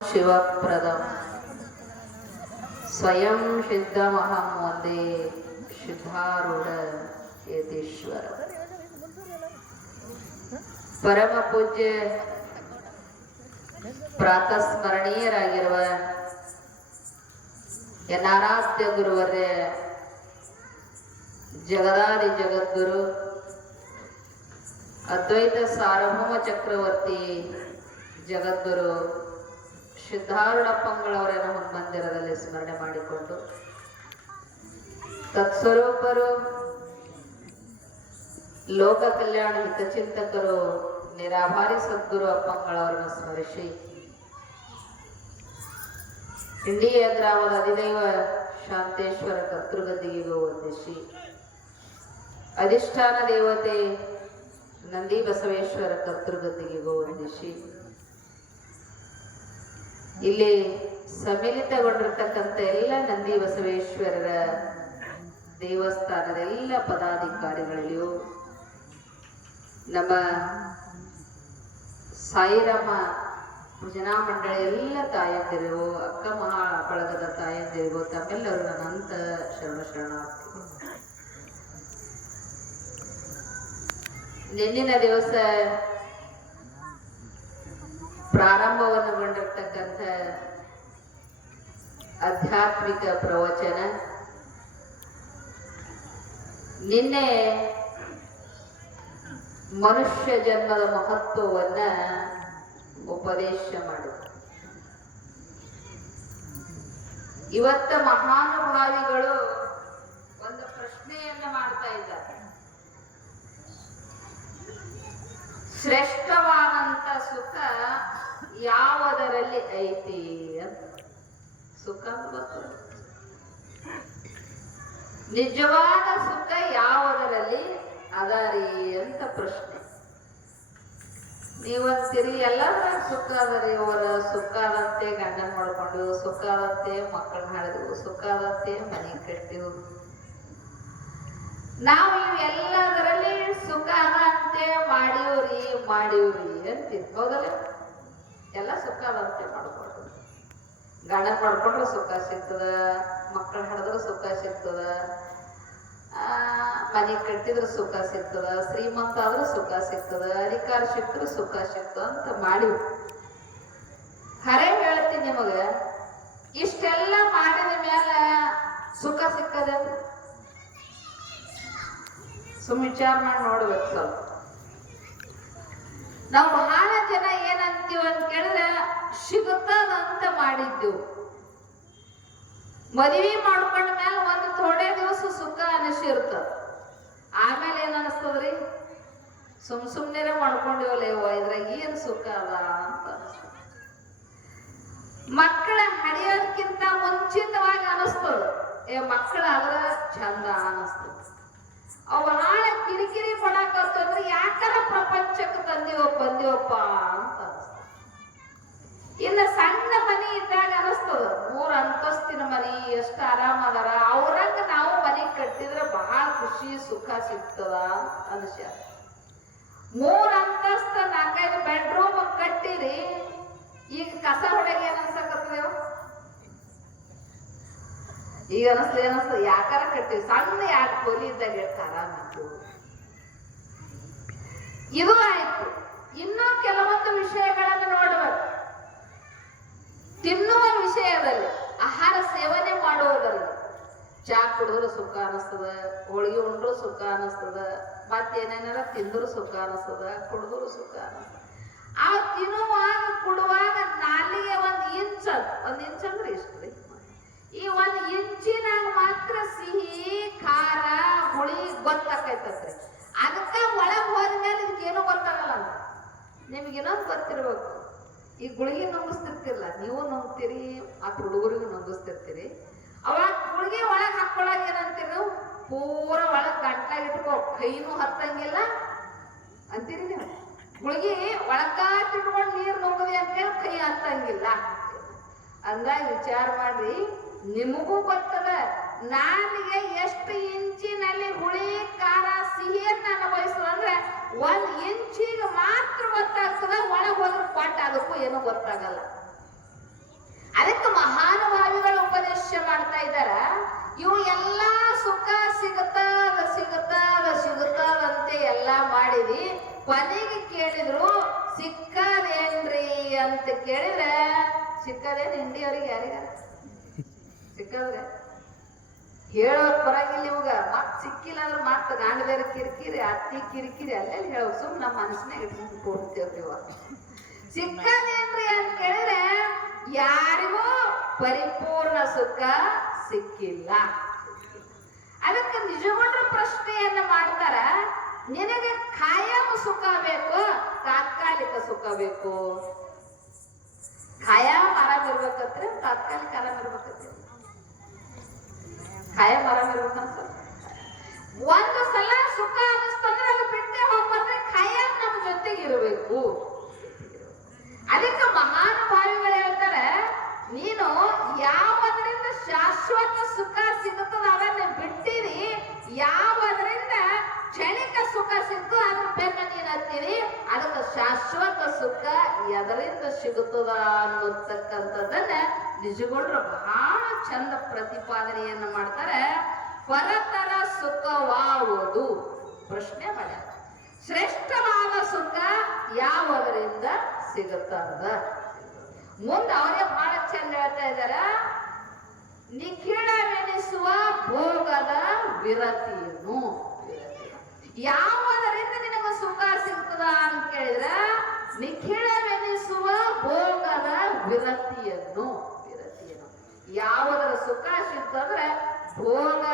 ಶಿವಪ್ರದಂ ಸ್ವಯಂ ಸಿದ್ಧಮಹಂ ಒಂದೇ ಸಿದ್ಧಾರೂಢ ಯತೀಶ್ವರ. ಪರಮ ಪೂಜ್ಯ ಪ್ರಾತಸ್ಮರಣೀಯರಾಗಿರುವ ಎನ್ನಾರಾಧ್ಯ ಗುರುವರೇ ಜಗದಾದಿ ಜಗದ್ಗುರು, ಅದ್ವೈತ ಸಾರ್ವಭೌಮ ಚಕ್ರವರ್ತಿ ಜಗದ್ಗುರು ಸಿದ್ಧಾರೂಢಪ್ಪಂಗಳವರನ್ನು ಹನುಮಂದಿರದಲ್ಲಿ ಸ್ಮರಣೆ ಮಾಡಿಕೊಂಡು ತತ್ಸ್ವರೂಪರು, ಲೋಕ ಕಲ್ಯಾಣ ಹಿತಚಿಂತಕರು ನಿರಾಭಾರಿ ಸದ್ಗುರು ಅಪ್ಪಂಗಳವರನ್ನು ಸ್ಮರಿಸಿ ಇಂಡಿಯ ಗ್ರಾಮದ ಅಧಿದೈವ ಶಾಂತೇಶ್ವರ ಕರ್ತೃಗದ್ದಿಗೆಗೂ ವಂದಿಸಿ. ಅಧಿಷ್ಠಾನ ದೇವತೆ ನಂದಿ ಬಸವೇಶ್ವರ ಕರ್ತೃಗದ್ದಿಗೆಗೂ ವಂದಿಸಿ. ಇಲ್ಲಿ ಸಮ್ಮಿಲಿತಗೊಂಡಿರ್ತಕ್ಕಂಥ ಎಲ್ಲ ನಂದಿ ಬಸವೇಶ್ವರರ ದೇವಸ್ಥಾನದ ಎಲ್ಲ ಪದಾಧಿಕಾರಿಗಳಲ್ಲಿಯೂ ನಮ್ಮ ಸಾಯಿರಾಮ ಭಜನಾ ಮಂಡಳಿ ಎಲ್ಲ ತಾಯಂದಿರು ಅಕ್ಕ ಮಹಾ ಬಳಗದ ತಾಯಂದಿರಿಗೂ, ತಮ್ಮೆಲ್ಲರೂ ನನ್ನ ಅಂತ ಶರಣ ಶರಣಾರ್ಥಿ ನಿನ್ನಿನ ದಿವಸ ಪ್ರಾರಂಭವನ್ನು ಗೊಂಡಿರ್ತಕ್ಕಂಥ ಆಧ್ಯಾತ್ಮಿಕ ಪ್ರವಚನ. ನಿನ್ನೆ ಮನುಷ್ಯ ಜನ್ಮದ ಮಹತ್ವವನ್ನ ಉಪದೇಶ ಮಾಡಿದ ಇವತ್ತ ಮಹಾನುಭಾವಿಗಳು ಒಂದು ಪ್ರಶ್ನೆಯನ್ನ ಮಾಡ್ತಾ ಇದ್ದಾರೆ. ಶ್ರೇಷ್ಠವಾದಂತ ಸುಖ ಯಾವುದರಲ್ಲಿ ಐತಿ ಅಂತ. ಸುಖ ನಿಜವಾದ ಸುಖ ಯಾವುದರಲ್ಲಿ? ಅದರಿ ಅಂತ ಪ್ರಶ್ನೆ. ನೀವಂತೀರಿ ಎಲ್ಲರ ಸುಖ ಅದರಿ ಅವರ. ಸುಖ ಆದಂತೆ ಗಂಡ ಮಾಡ್ಕೊಂಡು ಸುಖ ಆದಂತೆ ಮಕ್ಕಳನ್ನ ಹಾಡಿದ್ವು ಸುಖ ಆದಂತೆ ಮನೆ ಕಟ್ಟಿವು ನಾವು ಇವೆಲ್ಲದರಲ್ಲಿ ಸುಖ ಆದಂತೆ ಮಾಡಿವ್ರಿ ಮಾಡಿವ್ರಿ ಅಂತ ಹೌದಲ್ಲ? ಎಲ್ಲ ಸುಖ ಆದಂತೆ ಮಾಡ್ಕೊಂಡು ಗಂಡನ ಮಾಡ್ಕೊಂಡ್ರೆ ಸುಖ ಸಿಗ್ತದ ಮಕ್ಕಳು ಹಿಡಿದ್ರೆ ಸುಖ ಸಿಗ್ತದ ಮನೆ ಕಟ್ಟಿದ್ರೆ ಸುಖ ಸಿಗ್ತದ, ಶ್ರೀಮಂತ ಆದ್ರೆ ಸುಖ ಸಿಗ್ತದ ಅಧಿಕಾರ ಸಿಕ್ಕರೆ ಸುಖ ಸಿಗ್ತದ ಅಂತ ಮಾಡಿವು. ಖರೆ ಹೇಳ್ತೀನಿ ನಿಮಗ, ಇಷ್ಟೆಲ್ಲ ಮಾಡಿದ ಮೇಲೆ ಸುಖ ಸಿಕ್ಕದ ಸುಮ್ ವಿಚಾರ ಮಾಡಿ ನೋಡ್ಬೇಕು ನಾವು ಬಹಳ ಜನ ಏನಂತೀವಿ ಅಂತ ಕೇಳಿದ್ರೆ ಮಾಡಿದ್ದೆವು ಮದುವೆ ಮಾಡ್ಕೊಂಡ ಮೇಲೆ ಒಂದು ಥೋಡೆ ದಿವಸ ಸುಖ ಅನಿಸಿರ್ತದ ಆಮೇಲೆ ಏನ್ ಅನಿಸ್ತದ್ರಿ? ಸುಮ್ ಸುಮ್ನೆ ಮಾಡ್ಕೊಂಡಿವಲ್ಲೇವ ಇದ್ರಾಗ ಏನ್ ಸುಖ ಅದ ಅಂತ ಮಕ್ಕಳ ಹಡಿಯೋದಕ್ಕಿಂತ ಮುಂಚಿತವಾಗಿ ಅನಿಸ್ತದ. ಏ, ಮಕ್ಕಳ ಅದ್ರ ಚಂದ ಅನಿಸ್ತದ. ಅವ ಕಿರಿಕಿರಿ ಪಡಾಕತ್ತಂದ್ರೆ ಯಾಕರ ಪ್ರಪಂಚಕ್ಕೆ ತಂದಿವ ಬಂದಿವಪ್ಪ ಅಂತ ಅನಿಸ್ತದ ಇನ್ನು ಸಣ್ಣ ಮನಿ ಇದ್ದಾಗ ಅನಿಸ್ತದ ಮೂರ್ ಅಂತಸ್ತಿನ ಮನಿ ಎಷ್ಟು ಆರಾಮ ಅದಾರ ಅವ್ರಂಗ ನಾವು ಮನಿ ಕಟ್ಟಿದ್ರೆ ಬಹಳ ಖುಷಿ ಸುಖ ಸಿಗ್ತದ ಅನಿಸ್ಯ ಮೂರ್ ಅಂತಸ್ತ ನಾಲ್ಕೈದು ಬೆಡ್ರೂಮ್ ಕಟ್ಟಿರಿ, ಈಗ ಕಸ ಹೊಡೆಗೆ ಏನ್ ಅನ್ಸಕತ್ತದೇವ ಈಗ ಅನಸ್ತ ಏನಸ್ತ ಯಾಕಾರ ಕಟ್ಟಿವಿ ಸಣ್ಣ ಯಾಕೆ ಕೊಲಿ ಇದ್ದಾಗ ಇರ್ತಾರ ಇದು ಆಯ್ತು. ಇನ್ನೂ ಕೆಲವೊಂದು ವಿಷಯಗಳನ್ನು ನೋಡಬೇಕು. ತಿನ್ನುವ ವಿಷಯದಲ್ಲಿ, ಆಹಾರ ಸೇವನೆ ಮಾಡುವುದರಲ್ಲಿ ಚಾ ಕುಡಿದ್ರು ಸುಖ ಅನಿಸ್ತದ ಹೋಳಿಗೆ ಉಂಡ್ರು ಸುಖ ಅನಿಸ್ತದ ಮತ್ತೇನೇನಾರ ತಿಂದ್ರು ಸುಖ ಅನಿಸ್ತದ ಕುಡಿದ್ರು ಸುಖ ಅನಿಸ್ತದ ಆ ತಿನ್ನುವಾಗ, ಕುಡುವಾಗ ನಾಲಿಗೆ ಒಂದು ಇಂಚ ಒಂದು ಇಂಚು ಅಂದ್ರೆ ಇಷ್ಟು ರೀ? ಈ ಒಂದು ಇಂಚಿನಾಗ ಮಾತ್ರ ಸಿಹಿ, ಖಾರ, ಹುಳಿ ಗೊತ್ತಾಕೈತತ್ರಿ. ಅದಕ್ಕ ಒಳಗ್ ಹೋದ್ಮೇಲೆ ಇದಕ್ಕೇನು ಗೊತ್ತಾಗಲ್ಲ ನಿಮ್ಗೆ ಇನ್ನೊಂದು ಗೊತ್ತಿರ್ಬೇಕು. ಈ ಗುಳಿಗೆ ನುಂಗಿಸ್ತಿರ್ತಿರಲ್ಲ, ನೀವು ನುಂಗ್ತೀರಿ ಆ ಹುಡುಗರಿಗೂ ನುಂಗಿಸ್ತಿರ್ತೀರಿ. ಅವಾಗ ಕೈನೂ ಹತ್ತಂಗಿಲ್ಲ ಅಂತೀರಿ ನೀವು. ಗುಳಿಗೆ ತಿಳ್ಕೊಂಡು ನೀರು ನುಂಗದೆ ಅಂತೇಳಿ ಕೈ ಹತ್ತಂಗಿಲ್ಲ. ಅಂದಾಗ ವಿಚಾರ ಮಾಡ್ರಿ, ನಿಮಗೂ ಗೊತ್ತದ, ನಾಲಿಗೆ ಎಷ್ಟು ಇಂಚಿನಲ್ಲಿ ಹುಳಿ, ಖಾರ ಸಿಹಿಯನ್ನು ಅನುಭವಿಸೋದಂದ್ರೆ ಒಂದ್ ಇಂಚಿಗೆ ಮಾತ್ರ ಗೊತ್ತಾಗ್ತದ, ಒಳಗೆ ಹೋದ್ರೆ ಪಾಟ್ ಅದಕ್ಕೂ ಏನೂ ಗೊತ್ತಾಗಲ್ಲ. ಅದಕ್ಕೆ ಮಹಾನುಭಾವಿಗಳು ಉಪದೇಶ ಮಾಡ್ತಾ ಇದ್ದಾರ ಇವು ಎಲ್ಲ ಸುಖ ಸಿಗುತ್ತಾವ ಸಿಗುತ್ತಾವ, ಸಿಗುತ್ತಾವಂತೆ ಎಲ್ಲ ಮಾಡಿವಿ ಕೊನೆಗೆ ಕೇಳಿದ್ರು, ಸಿಕ್ಕದೇನ್ರಿ ಅಂತ ಕೇಳಿದ್ರೆ, ಸಿಕ್ಕದೇನ್ ಹಿಂಡಿ ಅವ್ರಿಗೆ ಯಾರಿಗಾರ ಸಿಕ್ಕದ್ರೆ ಹೇಳೋರ್ ಪರವಾಗಿಲ್ಲ ಇವಾಗ ಮತ್ ಸಿಕ್ಕಿಲ್ಲ ಅಂದ್ರೆ ಮತ್ತೆ ಗಾಂಡ ಕಿರಿಕಿರಿ, ಅತ್ತಿ ಕಿರಿಕಿರಿ ಅಲ್ಲೇ ಹೇಳೋ ಸುಮ್ ನಮ್ಮ ಮನಸ್ಸಿನಾಗ ಇಟ್ಕೊಂಡು ಕೊಡ್ತೇವ್ರಿ ಸಿಕ್ಕದೇನ್ರಿ ಅಂತ ಕೇಳಿದ್ರೆ, ಯಾರಿಗೂ ಪರಿಪೂರ್ಣ ಸುಖ ಸಿಕ್ಕಿಲ್ಲ. ಅದಕ್ಕೆ ನಿಜಗೊಂಡ್ರ ಪ್ರಶ್ನೆಯನ್ನ ಮಾಡ್ತಾರ, ನಿನಗೆ ಖಾಯಂ ಸುಖ ಬೇಕು, ತಾತ್ಕಾಲಿಕ ಸುಖ ಬೇಕು. ಖಾಯಂ ಆರಾಮ್ ತಾತ್ಕಾಲಿಕ ಆರಾಮ್ ಇರ್ಬೇಕಂದ್ರೆ ಖಾಯಂ ಆರಾಮ್ ಇರ್ಬೇಕಂತ ಒಂದು ಸಲ ಸುಖ ಅನಿಸ್ತಂದ್ರೆ ಅದು ಬಿಟ್ಟೆ ಹೋಗ್ಬಂದ್ರೆ ಖಾಯಂ ನಮ್ಮ ಜೊತೆಗೆ ಇರಬೇಕು ಅದಕ್ಕೆ ಮಹಾನುಭಾವಿಗಳು ಹೇಳ್ತಾರೆ ನೀನು ಯಾವದರಿಂದ ಶಾಶ್ವತ ಸುಖ ಸಿಗುತ್ತದ ಅವನ್ನ ಬಿಟ್ಟಿರಿ ಯಾವದರಿಂದ ಕ್ಷಣಿಕ ಸುಖ ಸಿಕ್ತು ಅದ್ರ ಬೆನ್ನ ನೀನು ಹತ್ತೀರಿ ಅದಕ್ಕೆ ಶಾಶ್ವತ ಸುಖ ಎದರಿಂದ ಸಿಗುತ್ತದ ಅನ್ನತಕ್ಕಂಥದ್ದನ್ನ ನಿಜಗೊಂಡ್ರು ಬಹಳ ಚಂದ ಪ್ರತಿಪಾದನೆಯನ್ನ ಮಾಡ್ತಾರೆ. ಪರತರ ಸುಖವಾವುದು. ಪ್ರಶ್ನೆ ಮಾಡ್ಯಾರ ಶ್ರೇಷ್ಠವಾದ ಸುಖ ಯಾವದರಿಂದ ಸಿಗುತ್ತದ ಮುಂದೆ ಅವರೇ ಬಹಳ ಚಂದ ಹೇಳ್ತಾ ಇದಾರ ನಿಖಿಳವೆನಿಸುವ ಭೋಗದ ವಿರತಿಯನ್ನು. ಯಾವದರಿಂದ ನಿನಗೆ ಸುಖ ಸಿಗ್ತದ ಅಂತ ಕೇಳಿದ್ರ ನಿಖಿಳವೆನಿಸುವ ಭೋಗದ ವಿರತಿಯನ್ನು ವಿರತಿಯನ್ನು. ಯಾವುದರ ಸುಖ ಸಿಗ್ತಂದ್ರೆ ಭೋಗ